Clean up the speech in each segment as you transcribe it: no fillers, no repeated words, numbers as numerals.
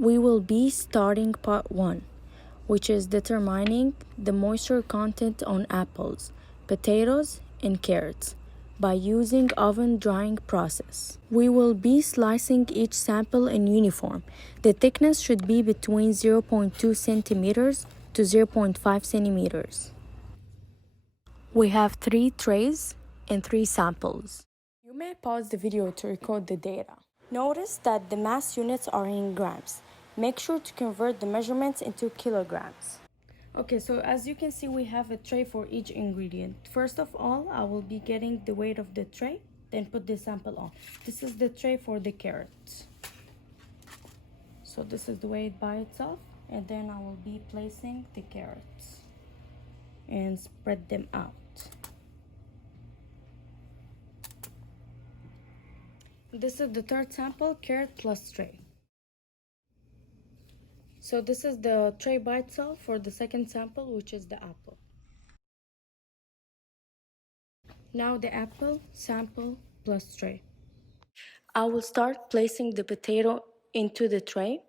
We will be starting part 1, which is determining the moisture content on apples, potatoes, and carrots by using oven drying process. We will be slicing each sample in uniform. The thickness should be between 0.2 centimeters to 0.5 centimeters. We have 3 trays and 3 samples. You may pause the video to record the data. Notice that the mass units are in grams. Make sure to convert the measurements into kilograms. Okay, so as you can see, we have a tray for each ingredient. First of all, I will be getting the weight of the tray, then put the sample on. This is the tray for the carrots. So this is the weight by itself, and then I will be placing the carrots and spread them out. This is the third sample, carrot plus tray. So this is the tray by itself for the second sample, which is the apple. Now the apple sample plus tray. I will start placing the potato into the tray.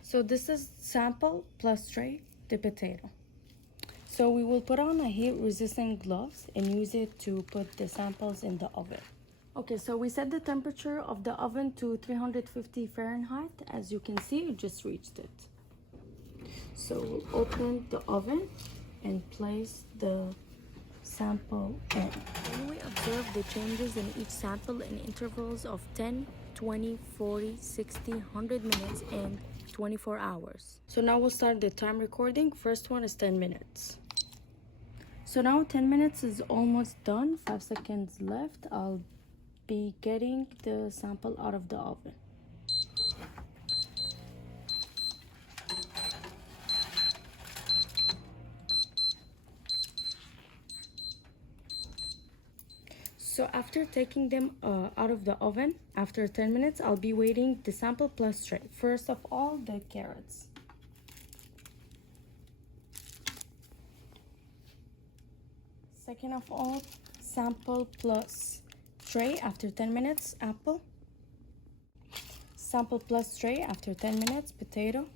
So this is sample plus tray, the potato. So we will put on a heat-resistant gloves and use it to put the samples in the oven. Okay, so we set the temperature of the oven to 350 Fahrenheit. As you can see, it just reached it. So we'll open the oven and place the sample in. When we observe the changes in each sample in intervals of 10, 20, 40, 60, 100 minutes, and 24 hours. So now we'll start the time recording. First one is 10 minutes. So now 10 minutes is almost done. 5 seconds left. I'll be getting the sample out of the oven. So after taking them out of the oven, after 10 minutes, I'll be weighing the sample plus tray. First of all, the carrots. Second of all, sample plus tray after 10 minutes, apple. Sample plus tray after 10 minutes, potato.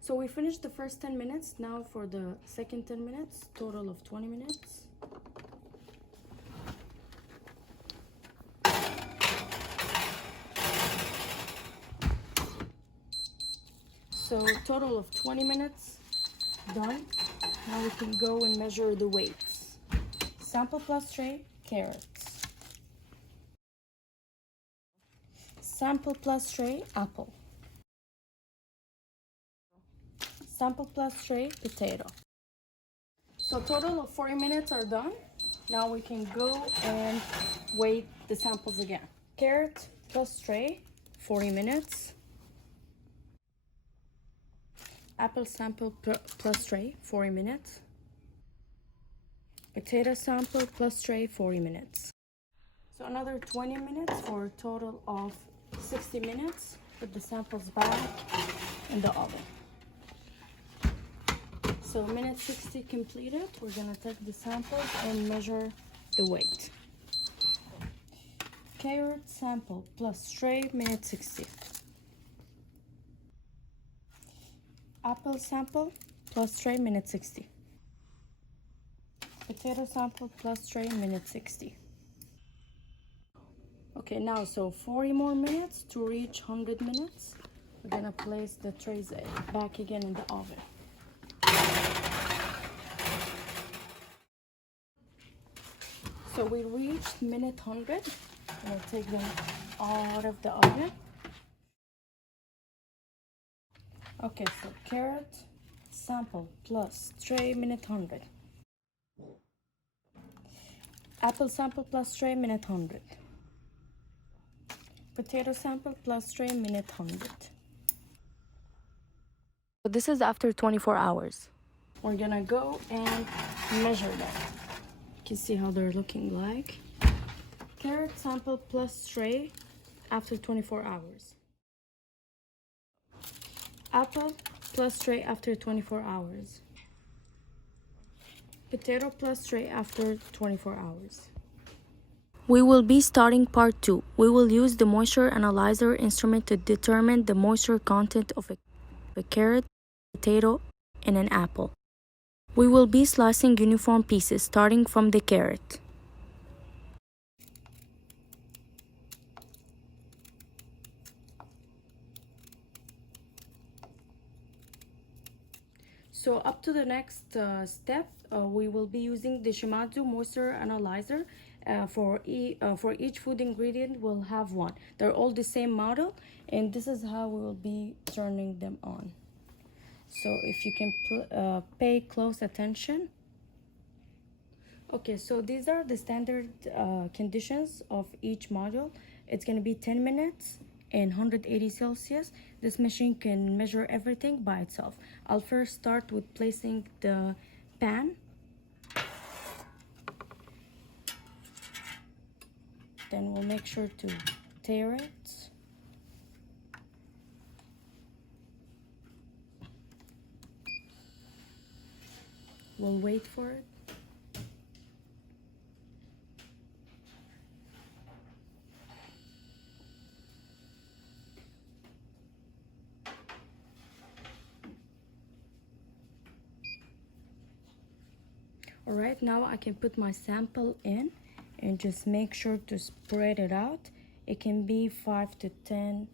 So we finished the first 10 minutes. Now for the second 10 minutes, total of 20 minutes. So total of 20 minutes done. Now we can go and measure the weights. Sample plus tray, carrots. Sample plus tray, apple. Sample plus tray, potato. So total of 40 minutes are done. Now we can go and weigh the samples again. Carrot plus tray, 40 minutes. Apple sample plus tray, 40 minutes. Potato sample plus tray, 40 minutes. So another 20 minutes for a total of 60 minutes. Put the samples back in the oven. So minute 60 completed. We're gonna take the samples and measure the weight. Carrot sample plus tray, minute 60. Apple sample plus tray, minute 60. Potato sample plus tray, minute 60. Okay, now so 40 more minutes to reach 100 minutes. We're gonna place the trays back again in the oven. So we reached minute 100. I'm gonna take them out of the oven. Okay, so carrot sample plus tray, minute 100. Apple sample plus tray, minute 100. Potato sample plus tray, minute 100. So this is after 24 hours. We're gonna go and measure them. You can see how they're looking like. Carrot sample plus tray after 24 hours. Apple plus tray after 24 hours. Potato plus tray after 24 hours. We will be starting part 2. We will use the moisture analyzer instrument to determine the moisture content of a carrot, potato, and an apple. We will be slicing uniform pieces starting from the carrot. So up to the next step, we will be using the Shimadzu moisture analyzer. For each food ingredient, we'll have one. They're all the same model, and this is how we will be turning them on. So if you can pay close attention. Okay, so these are the standard conditions of each module. It's going to be 10 minutes and 180 Celsius. This machine can measure everything by itself. I'll first start with placing the pan. Then we'll make sure to tare it. We'll wait for it. All right, now I can put my sample in and just make sure to spread it out. It can be 5 to 10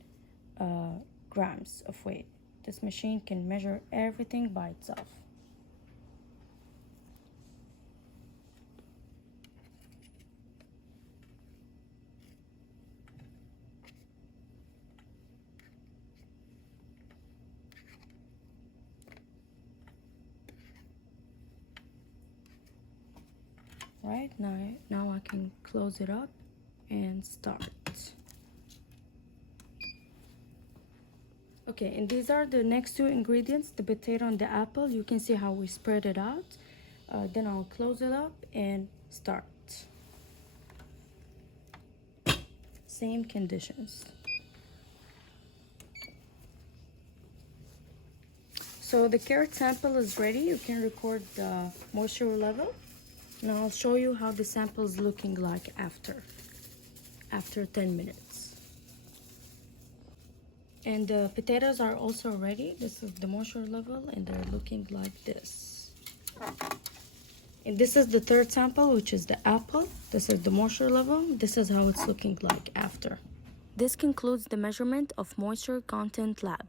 grams of weight. This machine can measure everything by itself. Right, now I can close it up and start. Okay, and these are the next two ingredients, the potato and the apple. You can see how we spread it out. Then I'll close it up and start. Same conditions. So the carrot sample is ready. You can record the moisture level. Now I'll show you how the sample is looking like after 10 minutes. And the potatoes are also ready. This is the moisture level and they're looking like this. And this is the third sample, which is the apple. This is the moisture level. This is how it's looking like after. This concludes the measurement of moisture content lab.